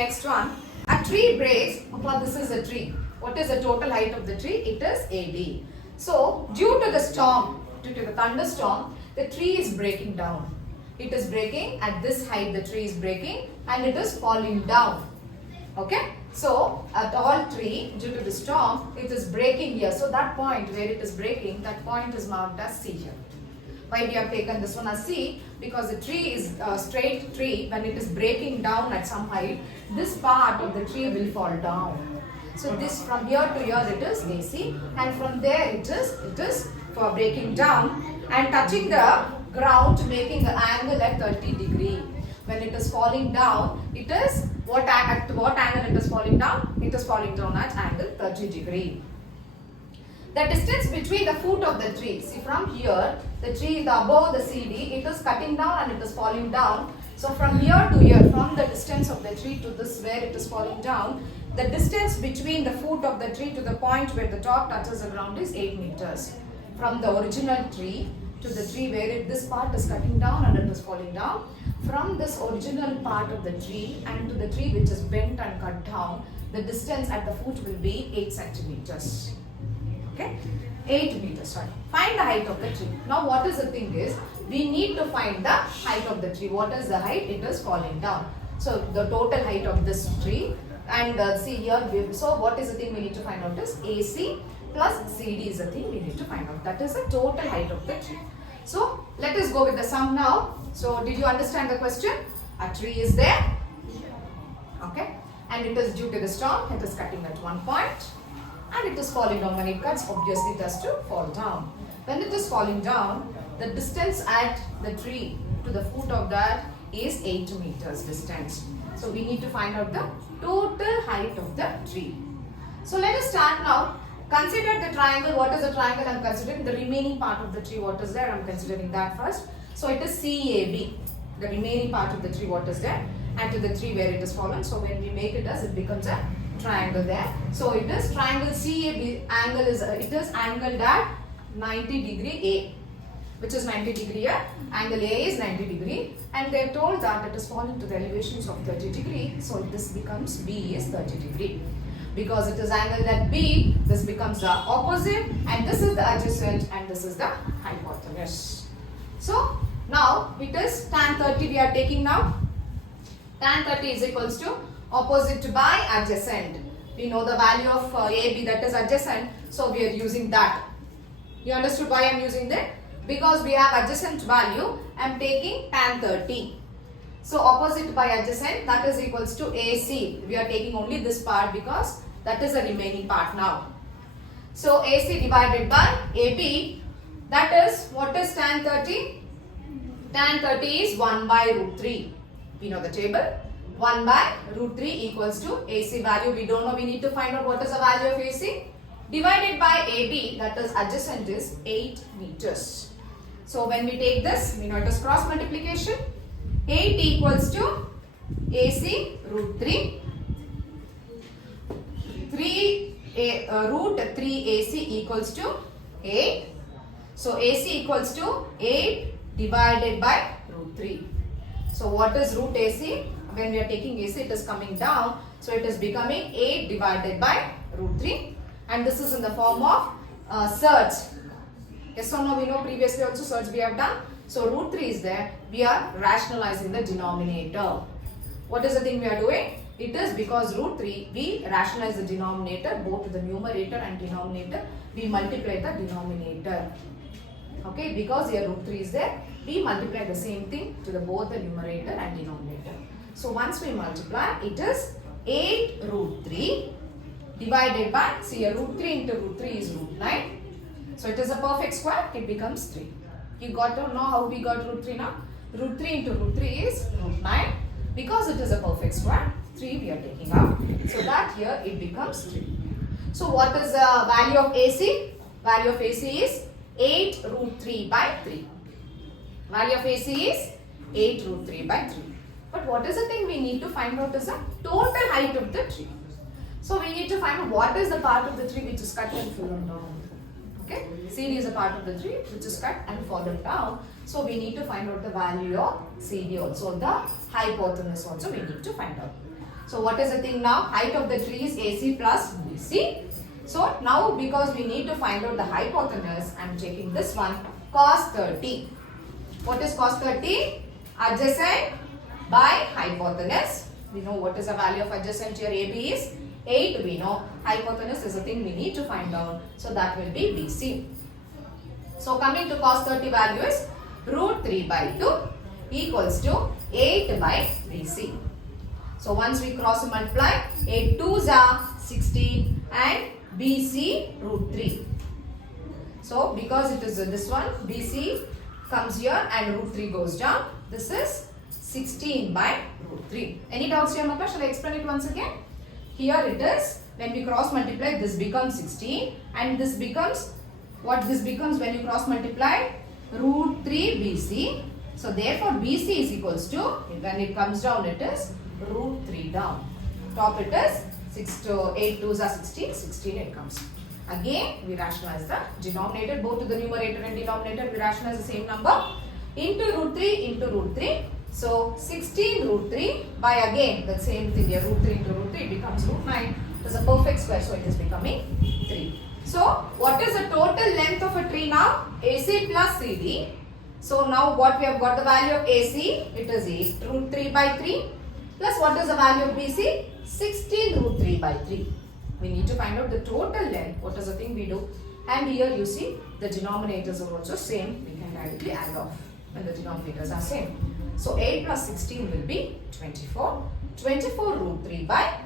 next one. A tree breaks. This is a tree. What is the total height of the tree? It is AD. So, due to the storm, due to the thunderstorm, the tree is breaking down. It is breaking at this height, the tree is breaking and it is falling down. Okay? So, a tall tree, due to the storm, it is breaking here. So, that point where it is breaking, that point is marked as C here. Why we have taken this one as C? Because the tree is a straight tree. When it is breaking down at some height, this part of the tree will fall down. So this from here to here it is AC, and from there it is for breaking down and touching the ground, making the angle at 30 degree. When it is falling down, it is at what angle it is falling down? It is falling down at angle 30 degree. The distance between the foot of the tree, see from here, the tree is above the CD, it is cutting down and it is falling down. So from here to here, from the distance of the tree to this where it is falling down, the distance between the foot of the tree to the point where the top touches the ground is 8 meters. From the original tree to the tree where this part is cutting down and it is falling down, from this original part of the tree and to the tree which is bent and cut down, the distance at the foot will be 8 centimeters. Okay, 8 meters, sorry. Find the height of the tree. Now what is the thing is, we need to find the height of the tree. What is the height? It is falling down. So the total height of this tree, and see here, so what is the thing we need to find out is AC plus CD is the thing we need to find out. That is the total height of the tree. So let us go with the sum now. So did you understand the question? A tree is there. Okay, and it is due to the storm. It is cutting at one point. And it is falling down. When it cuts, obviously it has to fall down. When it is falling down, the distance at the tree to the foot of that is 8 meters distance. So we need to find out the total height of the tree. So let us start now. Consider the triangle. What is the triangle? I am considering the remaining part of the tree. What is there? I am considering that first. So it is CAB. The remaining part of the tree, what is there? And to the tree where it is fallen. So when we make it as, it becomes a triangle there. So it is triangle CAB angle is it is angled at 90 degree A, which is 90 degree here. Angle A is 90 degree, and they have told that it is falling to the elevations of 30 degree. So this becomes B is 30 degree. Because it is angled at B, this becomes the opposite, and this is the adjacent, and this is the hypotenuse. So now it is tan 30 we are taking now. Tan 30 is equals to opposite by adjacent. We know the value of AB, that is adjacent, so we are using that. You understood why I am using that? Because we have adjacent value, I am taking tan 30. So opposite by adjacent, that is equals to AC. We are taking only this part because that is the remaining part now. So AC divided by AB, that is, what is tan 30? Tan 30 is 1 by root 3. We know the table. 1 by root 3 equals to AC value. We don't know. We need to find out what is the value of AC. Divided by AB, that is adjacent, is 8 meters. So when we take this, we know it is cross multiplication. 8 equals to AC root 3. Root 3 AC equals to 8. So AC equals to 8 divided by root 3. So what is root AC? When we are taking AC, it is coming down. So it is becoming 8 divided by root 3. And this is in the form of surds. Yes or no? We know previously also surds we have done. So root 3 is there. We are rationalizing the denominator. What is the thing we are doing? It is because root 3, we rationalize the denominator, both to the numerator and denominator. We multiply the denominator. Okay, because here root 3 is there, we multiply the same thing to the both the numerator and denominator. So once we multiply, it is 8 root 3 divided by, see here root 3 into root 3 is root 9. So it is a perfect square, it becomes 3. You got to know how we got root 3 now? Root 3 into root 3 is root 9. Because it is a perfect square, 3 we are taking out. So that here it becomes 3. So what is the value of AC? Value of AC is 8 root 3 by 3. Value of AC is 8 root 3 by 3. But what is the thing we need to find out is the total height of the tree. So we need to find out what is the part of the tree which is cut and fallen down. Okay, CD is a part of the tree which is cut and fallen down. So we need to find out the value of CD also. The hypotenuse also we need to find out. So what is the thing now? Height of the tree is AC plus BC. So now because we need to find out the hypotenuse, I am taking this one, cos 30. What is cos 30? Adjacent by hypotenuse. We know what is the value of adjacent here. AB is 8, we know. Hypotenuse is the thing we need to find out. So that will be BC. So coming to cos 30 value is root 3 by 2 equals to 8 by BC. So once we cross multiply, 8 2s are 16 and BC root 3. So because it is this one, BC comes here and root 3 goes down. This is 16 by root 3. Any doubts here, Maka? Shall I explain it once again? Here it is, when we cross multiply, this becomes 16 and this becomes, what this becomes when you cross multiply? Root 3 BC. So therefore BC is equals to, when it comes down it is root 3 down. Top it is 6 to 8 2s are 16, 16 it comes. Again we rationalize the denominator, both to the numerator and denominator we rationalize the same number into root 3 into root 3. So 16 root 3 by again the same thing here, root 3 into root 3 becomes root 9. It is a perfect square, so it is becoming 3. So what is the total length of a tree now? AC plus CD. So now what we have got the value of AC, it is 8 root 3 by 3 plus what is the value of BC? 16 root 3 by 3. We need to find out the total length. What is the thing we do? And here you see the denominators are also same. We can directly add off when the denominators are same. So 8 plus 16 will be 24. 24 root 3 by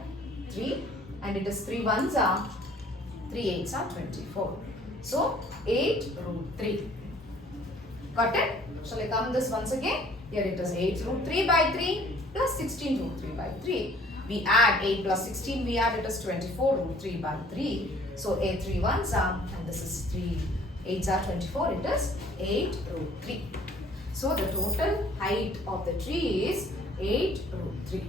3 and it is 3 1s are 3 8s are 24. So 8 root 3. Got it? Shall I come this once again? Here it is 8 root 3 by 3 plus 16 root 3 by 3. We add 8 plus 16, we add it as 24 root 3 by 3. So 8 3 1s are, and this is 3 8s are 24, it is 8 root 3. So the total height of the tree is 8 root 3.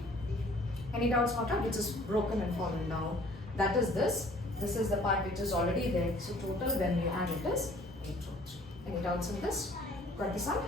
Any doubts, Mata? Which is broken and fallen down. That is this. This is the part which is already there. So total when we add it is 8 root 3. Any doubts in this? Got this out?